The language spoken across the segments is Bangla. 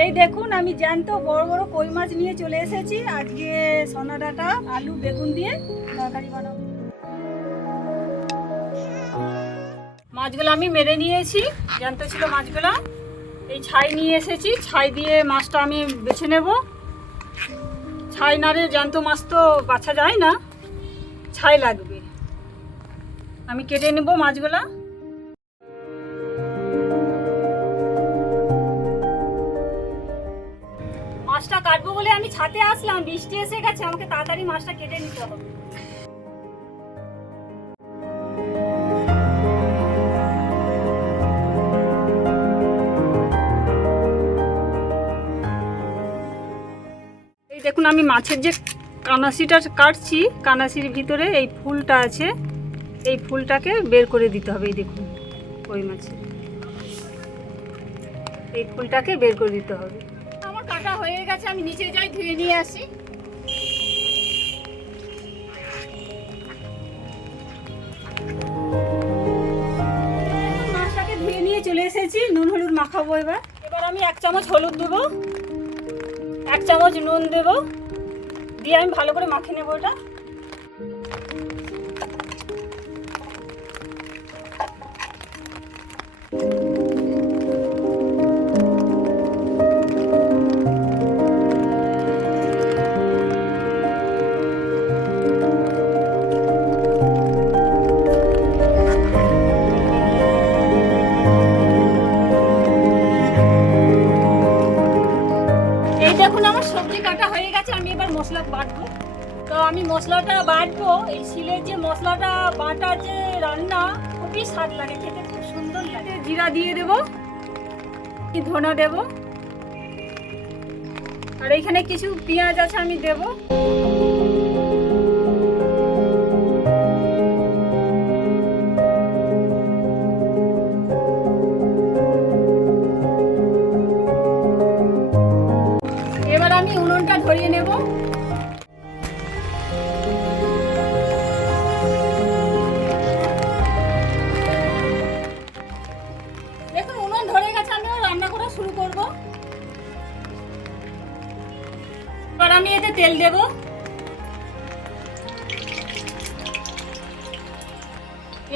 এই দেখুন, আমি জ্যান্ত বড় বড় কই মাছ নিয়ে চলে এসেছি। আজকে সোনা ডাটা, আলু, বেগুন দিয়ে তরকারি বানাবো। মাছগুলো আমি মেরে নিয়েছি। জ্যান্ত ছিল মাছগুলো। এই ছাই নিয়ে এসেছি। ছাই দিয়ে মাছটা আমি বেছে নেব। ছাই নারে জ্যান্ত মাছ তো বাছা যায় না। ছাই লাগবে। আমি কেটে নেব মাছগুলা। কাটবো বলে আমি ছাতে আসলাম, বৃষ্টি এসে গেছে, আমাকে তাড়াতাড়ি মাছটা কেটে নিতে হবে। এই দেখুন, আমি মাছের যে কানাসিটা কাটছি, কানাসির ভিতরে এই ফুলটা আছে, এই ফুলটাকে বের করে দিতে হবে, এই দেখুন ওই মাছের। এই ফুলটাকে বের করে দিতে হবে। কাটা হয়ে গেছে, আমি নিচে যাই ধুয়ে নিয়ে আসি। মাছটাকে ধুয়ে নিয়ে চলে এসেছি, নুন, হলুদ মাখাবো এবার। এবার আমি এক চামচ হলুদ দেবো, এক চামচ নুন দেবো, দিয়ে আমি ভালো করে মাখিয়ে নেব এটা। বাটবো। তো আমি মশলাটা বাটবো। এই শিলের যে মশলাটা, বাটার যে রান্না, খুবই স্বাদ লাগে খেতে, খুব সুন্দর লাগে। জিরা দিয়ে দেবো কি ধনা দেব। আর এখানে কিছু পেঁয়াজ আছে আমি দেবো। এবার আমি এতে তেল দেব।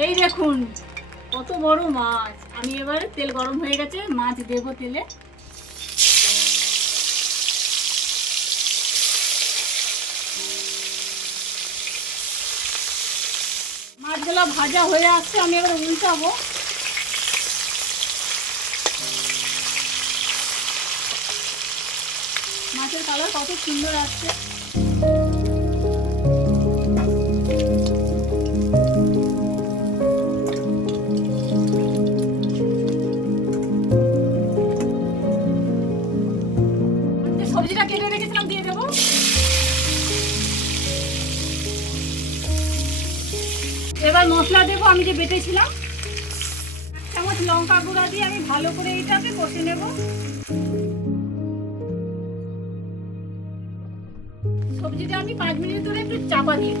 এই দেখুন, কত বড় মাছ। আমি এবার তেল গরম হয়ে গেছে, মাছ দেব তেলে। মাছগুলো ভাজা হয়ে আসছে, আমি এবার উল্টাবো। মাছের কালার কত সুন্দর আসছে। সবজিটা কেটে দেবো। এবার মশলা দেবো, আমি যে লঙ্কা গুঁড়া দিয়ে আমি ভালো করে এইটাকে কষে নেব। সবজিটা আমি পাঁচ মিনিট ধরে একটু চাপা দিয়ে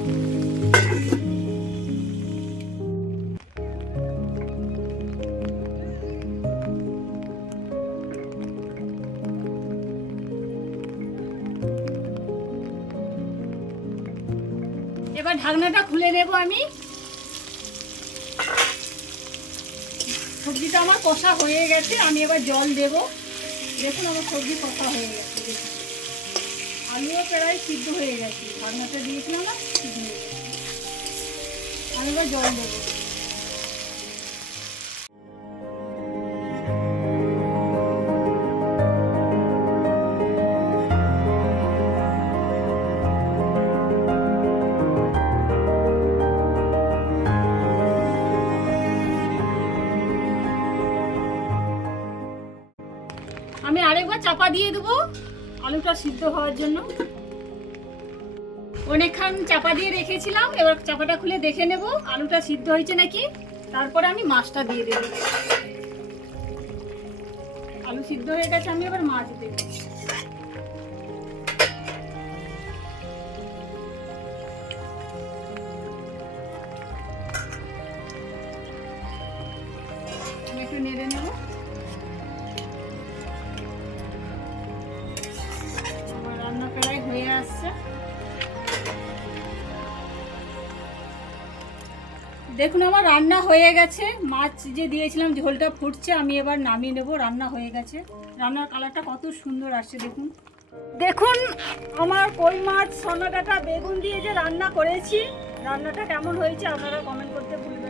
এবার ঢাকনাটা খুলে নেব আমি। সবজিটা আমার কষা হয়ে গেছে, আমি এবার জল দেব। দেখুন আমার সবজি কষা হয়ে গেছে। আলুও প্রায় সিদ্ধ হয়ে গেছে। ঢাকনাটা দিয়েছিলাম না আমি এবার জল দেবো। আমি আরেকবার চাপা দিয়ে দেবো। আলুটা সিদ্ধ হওয়ার জন্য। অনেকক্ষণ চাপা দিয়ে রেখেছিলাম, এবার চাপাটা খুলে দেখে নেব, আলুটা সিদ্ধ হয়েছে নাকি? তারপরে আমি মাছটা দিয়ে দেব। আলু সিদ্ধ হয়ে গেছে, আমি এবার মাছ দেব। একটু নেড়ে নেব। দেখুন, আমার রান্না হয়ে গেছে। মাছ যে দিয়েছিলাম ঝোলটা ফুটছে, আমি এবার নামিয়ে নেব। রান্না হয়ে গেছে। রান্নার কালারটা কত সুন্দর আসছে, দেখুন। দেখুন, আমার কই মাছ, সোনা ডাটা বেগুন দিয়ে যে রান্না করেছি, রান্নাটা কেমন হয়েছে, আপনারা কমেন্ট করতে ভুলবেন